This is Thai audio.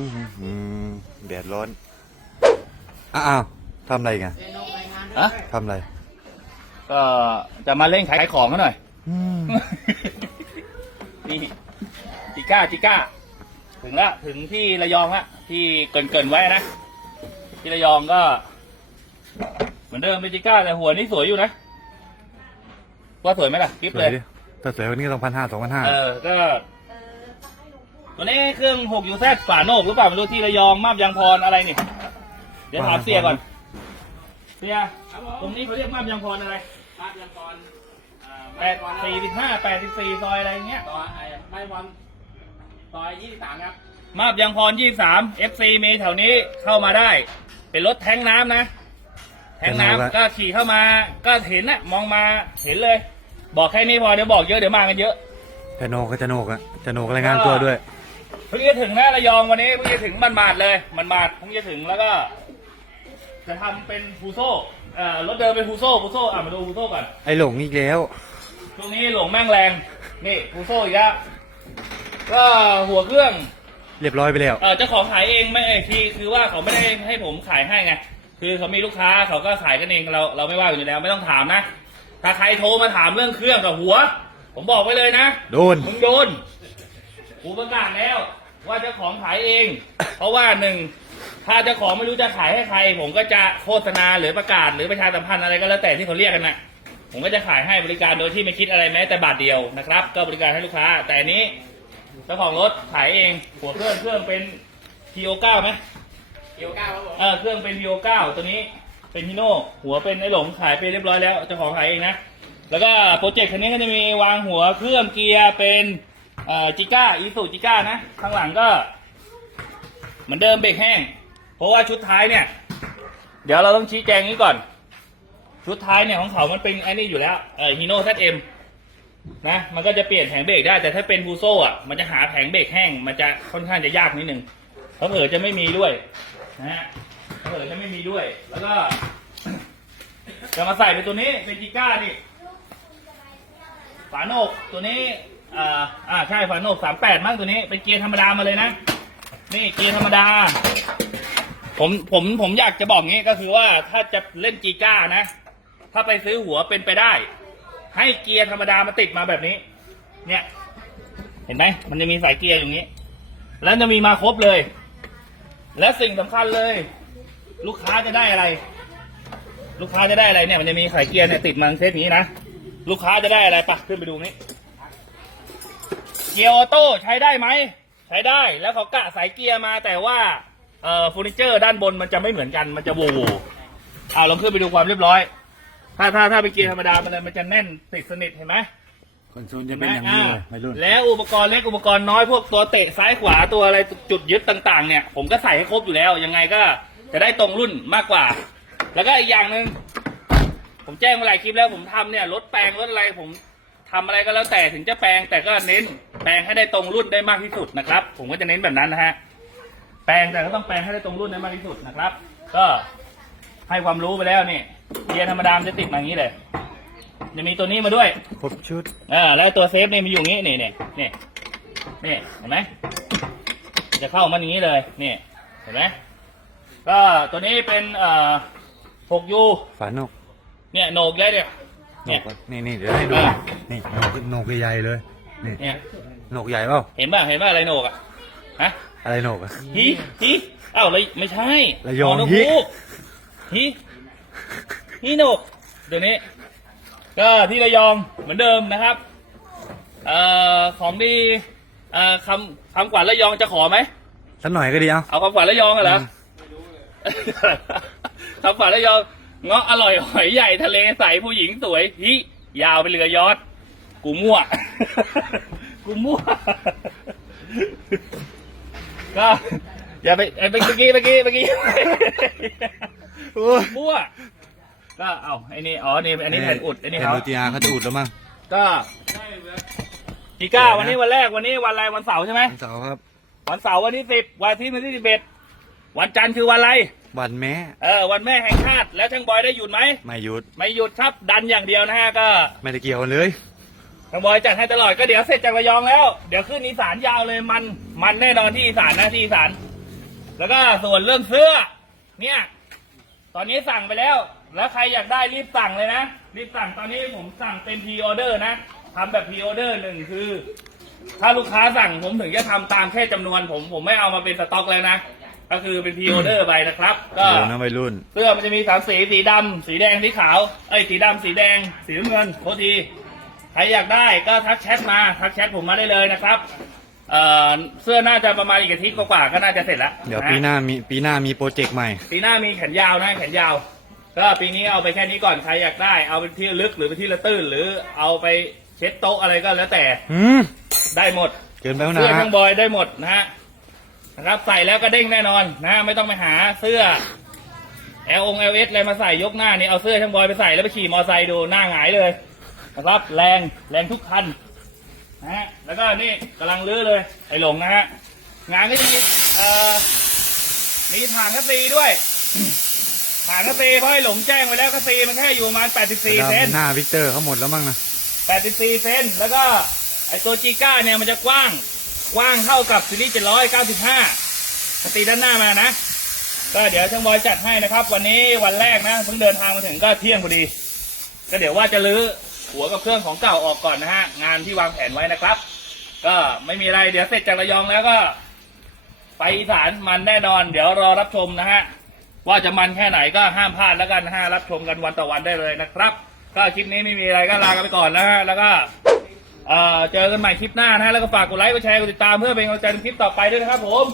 อืมแดดร้อน อ้าวทำอะไรกันอะทำอะไร ก็จะมาเล่นขายของกันหน่อยอืมนี่จิก้าจิก้า ถึงละถึงที่ระยองละที่เกรินเกินๆไว้นะ ที่ระยองก็ เหมือนเดิมเป็นจิก้าแต่หัวนี่สวยอยู่นะ ว่าสวยไหมล่ะกิ๊บสเลวยยดิถ้าสวยกวันนี้สองพันห้าสองพันห้าเออ ก็ วันนี้เครื่อง6 u z ฝาโหนกหรือเปล่าไม่รู้ที่ระยองมาบยางพรอะไรนี่ เดี๋ยวถามเสียก่อน เสียตรงนี้เขาเรียกมาบยางพรอะไรมายังก่อนแปดสี่สิบห้าแปดสิบสี่ซอยอะไรเงี้ยซอยไอ้ไม่วันซอยยี่สิบสามครับ มาบยางพรยี่สาม FC มีแถวนี้เข้ามาได้ เป็นรถแทงน้ำนะ แทงน้ำก็ขี่เข้ามาก็เห็นนะมองมาเห็นเลย บอกแค่นี้พอเดี๋ยวบอกเยอะเดี๋ยวมากันเยอะจะโนกก็จะโนกอะจะโนกรายงานตัวด้วย เพิ่งจะถึงนะระยองวันนี้เพิ่งจะถึงมันมาดๆเลย มันมาดๆเพิ่งจะถึงแล้วก็ จะทำเป็นฟูโซ่เอ่อรถเดิมเป็นฟูโซ่ฟูโซ่อะมาดูฟูโซ่ก่อนไอหลงอีกแล้วตรงนี้หลงแม่งแรงนี่ฟูโซ่อีกแล้วก็หัวเครื่อง เรียบร้อยไปแล้ว เออเจ้าของขายเองไม่เอ้ยคือคือว่าเขาไม่ได้ให้ผมขายให้ไงคือเขามีลูกค้าเขาก็ขายกันเองเราเราไม่ว่าอยู่แล้วไม่ต้องถามนะ ถ้าใครโทรมาถามเรื่องเครื่องกับหัว ผมบอกไว้เลยนะโดนมึงโดน กูประกาศแล้ว ว่าเจ้าของขายเอง เพราะว่าหนึ่งถ้าเจ้าของไม่รู้จะขายให้ใคร ผมก็จะโฆษณาหรือประกาศหรือประชาสัมพันธ์อะไรก็แล้วแต่ที่เขาเรียกกันนะผมก็จะขายให้บริการโดยที่ไม่คิดอะไรแม้แต่บาทเดียวนะครับ ก็บริการให้ลูกค้า แต่อันนี้เจ้าของรถขายเอง หัวเครื่องเครื่องเป็น T09 ไหมเกี่ยวก้าวครับผม เออเครื่องเป็น T09 ตัวนี้เป็นฮิโน่หัวเป็นไอหลงขายไปเรียบร้อยแล้วเจ้าของขายเองนะ แล้วก็โปรเจกต์คันนี้ก็จะมีวางหัวเครื่องเกียร์เป็น เอ่อจิก้าอีสูจิก้านะ ข้างหลังก็ เหมือนเดิมเบรกแห้ง เพราะว่าชุดท้ายเนี่ย เดี๋ยวเราต้องชี้แจงนี้ก่อน ชุดท้ายเนี่ยของเขามันเป็นไอ้นี่อยู่แล้วเอ่อฮีโน่ซเอ็มนะมันก็จะเปลี่ยนแผงเบรกได้แต่ถ้าเป็นฟูโซ่อะมันจะหาแผงเบรกแห้ง มันจะค่อนข้างจะยากนิดนึงเพราะเผลอจะไม่มีด้วยนะฮะเผลอจะไม่มีด้วย แล้วก็ จะมาใส่เป็นตัวนี้เป็นจิก้านี่ฝาโหนกตัวนี้ อ่าอ่าใช่ฝาโนกสามแปดมั้งตัวนี้เป็นเกียร์ธรรมดามาเลยนะ นี่เกียร์ธรรมดา ผมผมผมอยากจะบอกงี้ก็คือว่าถ้าจะเล่นจีก้านะ ถ้าไปซื้อหัวเป็นไปได้ ให้เกียร์ธรรมดามาติดมาแบบนี้ เนี่ย เห็นไหมมันจะมีสายเกียร์อย่างนี้ แล้วจะมีมาครบเลย และสิ่งสำคัญเลย ลูกค้าจะได้อะไร ลูกค้าจะได้อะไรเนี่ย มันจะมีสายเกียร์เนี่ยติดมาเซตนี้นะลูกค้าจะได้อะไรปะขึ้นไปดูนี้ เกียร์ออโต้ใช้ได้ไหม ใช้ได้แล้วเขากะสายเกียร์มาแต่ว่าเอ่อเฟอร์นิเจอร์ด้านบนมันจะไม่เหมือนกันมันจะโวโวอ่าลองขึ้นไปดูความเรียบร้อย ถ้าถ้าถ้าเป็นเกียร์ธรรมดามันเลยมันจะแน่นติดสนิทเห็นไหมคอนโซลจะเป็นอย่างนี้เลยไม่รุ่นแล้วอุปกรณ์เล็กอุปกรณ์น้อยพวกตัวเตะซ้ายขวาตัวอะไรจุดยึดต่างๆ เนี่ย ผมก็ใส่ให้ครบอยู่แล้ว ยังไงก็จะได้ตรงรุ่นมากกว่า แล้วก็อีกอย่างหนึ่งผมแจ้งมาหลายคลิปแล้วผมทำเนี่ยรถแปลงรถอะไรผมทำอะไรก็แล้วแต่ถึงจะแปลงแต่ก็เน้น แปลงให้ได้ตรงรุ่นได้มากที่สุดนะครับ ผมก็จะเน้นแบบนั้นนะฮะแปลงแต่ก็ต้องแปลงให้ได้ตรงรุ่นได้มากที่สุดนะครับ ก็ให้ความรู้ไปแล้วนี่เกียร์ธรรมดามนจะติดมาอย่างนี้เลยจะมีตัวนี้มาด้วยครบชุดอ่าแล้วตัวเซฟนี่มันอยู่งี้นี่นี่นี่นี่เห็นไหมจะเข้ามันอย่างนี้เลยนี่เห็นไหมก็ตัวนี้เป็นเอ่อ 6U ฝาโนกเนี่ยโหนกได้เนี่ยโหนเนี่ยกอะนี่นี่เดี๋ยวให้ดูอ่านี่โหนกโหนกใหญ่ๆเลย นี่เนี่ย โหนกใหญ่เปล่าเห็นป่ะเห็นป่ะอะไรโหนกอะฮะอะไรโหนกอะ ฮีฮีอ้าวเลยไม่ใช่ระยองนกฮิ ฮูกฮีฮีโหนกเดี๋ยวนี้ก็ที่ระยองเหมือนเดิมนะครับเอ่อของดีเอ่อคำคำขวัญระยองจะขอไหม สักหน่อยก็ดีเอา เอาคำขวัญระยองเหรออืมคำขวัญระยองเงาะอร่อยหอยใหญ่ทะเลใสผู้หญิงสวยฮิยาวไปเรือยอดกูมั่ว กูมั่ว ก็อย่าไปไอ้เมื่อกี้เมื่อกี้เมื่อกี้โอ้ยมั่ว ก็เอาไอ้นี่อ๋อนี่อันนี้แผ่นอุดอันนี้แผ่เขานอุดยาเขาจะอุดแล้วมั้งก็จีก้าวันนี้วันแรกวันนี้วันอะไรวันเสาร์ใช่ไหมวันเสาร์ครับ วันเสาร์วันที่สิบวันอาที่วันที่สิบเอ็ดวันจันทร์คือวันอะไร วันแม่เออวันแม่แห่งชาติแล้วช่างบอยได้หยุดไหมไม่หยุด ไม่หยุดครับดันอย่างเดียวนะฮะก็ ไม่ได้เกี่ยวกันเลย ช่างบอยจัดให้ตลอดก็เดี๋ยวเสร็จจากระยองแล้ว เดี๋ยวขึ้นอีสานยาวเลยมัน มันแน่นอนที่อีสานนะที่อีสาน แล้วก็ส่วนเรื่องเสื้อ เนี่ย ตอนนี้สั่งไปแล้ว แล้วใครอยากได้รีบสั่งเลยนะ รีบสั่งตอนนี้ผมสั่งเป็นพ r ออเดอร์นะทำแบบพ r ออเดอร์หนึ่งคือ ถ้าลูกค้าสั่งผมถึงจะทำตามแค่จำนวน ผมผมไม่เอามาเป็นสต็อกเลยนะ ก็คือเป็นพ r ออเดอร์ไปนะครับ ก็ดูนะวัยรุ่น เสื้อมันจะมีสามสี สีดำ สีแดง สีขาว เอ้ย สีดำ สีแดง สีน้ำเงินโทษทีใครอยากได้ก็ทักแชทมาทักแชทผมมาได้เลยนะครับเอ่อเสื้อน่าจะประมาณอีกอาทิตย์กว่าๆก็น่าจะเสร็จแล้วเดี๋ยวะปีหน้ามีปีหน้ามีโปรเจกต์ใหม่ ปีหน้ามีแขนยาวนะแขนยาว ก็ปีนี้เอาไปแค่นี้ก่อนใครอยากได้ เอาไปที่ระลึกหรือไปที่ละตื้นหรือเอาไปเช็ดโต๊ะอะไรก็แล้วแต่หืมได้หมดเกินไปแล้วเสื้อนะช่างบอยได้หมดนะฮะนะครับใส่แล้วก็เด้งแน่นอนนะ ไม่ต้องไปหาเสื้อ L อง L S อะไรมาใส่ยกหน้านี่เอาเสื้อช่างบอยไปใส่แล้วไปขี่มอไซค์ดูหน้าหงายเลย นะครับ แรงแรงทุกคันนะฮะแล้วก็นี่กำลังลื้อเลยไอ้หลงนะฮะงานก็จะมีเอ่อมีฐานกระซีด้วยฐานกระซีเพราะไอ้หลงแจ้งไว้แล้วกระซีมันแค่อยู่ประมาณ84เซนหน้าวิกเตอร์เขาหมดแล้วมั้งนะ84เซนแล้วก็ไอตัวจีก้าเนี่ยมันจะกว้างกว้างเท่ากับซีรีส์795สตรีด้านหน้ามานะก็เดี๋ยวช่างบอยจัดให้นะครับ วันนี้วันแรกนะเพิ่งเดินทางมาถึงก็เที่ยงพอดี ก็เดี๋ยวว่าจะลื้อ หัวกับเครื่องของเก่าออกก่อนนะฮะ งานที่วางแผนไว้นะครับ ก็ไม่มีอะไรเดี๋ยวเสร็จจากระยองแล้วก็ ไปอีสานมันแน่นอน เดี๋ยวรอรับชมนะฮะ ว่าจะมันแค่ไหนก็ห้ามพลาดแล้วกันนะฮะรับชมกันวันต่อวันได้เลยนะครับ ก็คลิปนี้ไม่มีอะไรก็ลากันไปก่อนนะฮะแล้วก็เออเจอกันใหม่คลิปหน้านะฮะแล้วก็ฝากกดไลค์กดแชร์กดติดตามเพื่อเป็นกำลังใจในคลิปต่อไปด้วยนะครับผม